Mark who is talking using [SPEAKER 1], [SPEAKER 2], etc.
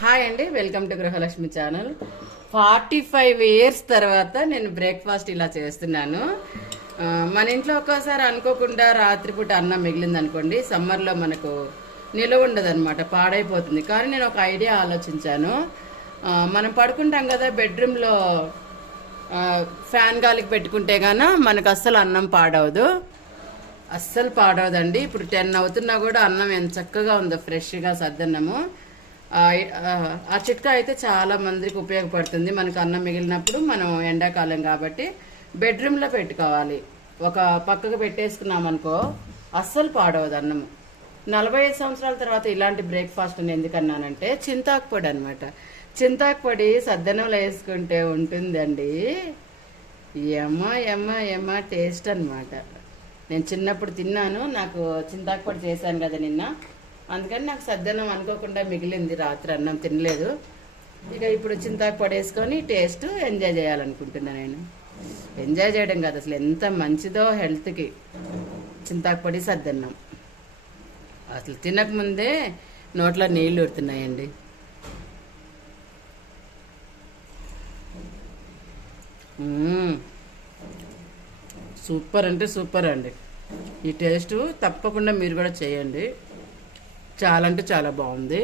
[SPEAKER 1] Hi అండి welcome to Gruhalakshmi channel. Forty five years తర్వాత నేను బ్రేక్ఫాస్ట్ ఇలా చేస్తున్నాను. మన ఇంట్లో ఒక్కోసారి అనుకోకుండా రాత్రిపూట అన్నం మిగిలింది అనుకోండి సమ్మర్లో మనకు నిలవ ఉండదన్నమాట పాడైపోతుంది. కానీ నేను ఒక ఐడియా ఆలోచించాను. మనం పడుకుంటాం కదా బెడ్రూమ్లో ఫ్యాన్ గాలికి పెట్టుకుంటే గాన మనకు అస్సలు అన్నం పాడవదు. అస్సలు పాడవదండి. ఇప్పుడు టెన్ అవుతున్నా కూడా అన్నం ఎంత చక్కగా ఉందో ఫ్రెష్గా సద్దన్నము. ఆ, చిట్కా అయితే చాలా మందికి ఉపయోగపడుతుంది. మనకు అన్నం మిగిలినప్పుడు మనం ఎండాకాలం కాబట్టి బెడ్రూమ్లో పెట్టుకోవాలి. ఒక పక్కకు పెట్టేసుకున్నాం అనుకో అస్సలు పాడవదు అన్నము. నలభై ఐదు సంవత్సరాల తర్వాత ఇలాంటి బ్రేక్ఫాస్ట్ నేను ఎందుకన్నానంటే చింతాకు పొడి అనమాట చింతాకు పొడి సద్దనంలో వేసుకుంటే ఉంటుందండి. ఎమ్మ ఎమ్మ ఎమ్మ టేస్ట్ అన్నమాట. నేను చిన్నప్పుడు తిన్నాను. నాకు చింతాకు పొడి చేశాను కదా నిన్న. అందుకని నాకు సద్దన్నం అనుకోకుండా మిగిలింది రాత్రి అన్నం తినలేదు. ఇక ఇప్పుడు చింతాకు పొడి వేసుకొని టేస్ట్ ఎంజాయ్ చేయాలనుకుంటున్నాను నేను. ఎంజాయ్ చేయడం కాదు అసలు ఎంత మంచిదో హెల్త్కి చింతాకు పొడి సద్దన్నం. అసలు తినకముందే నోట్లో నీళ్ళు ఉడుతున్నాయండి సూపర్ అంటే సూపర్ అండి. ఈ టేస్ట్ తప్పకుండా మీరు కూడా చేయండి. చాలా అంటే చాలా బాగుంది.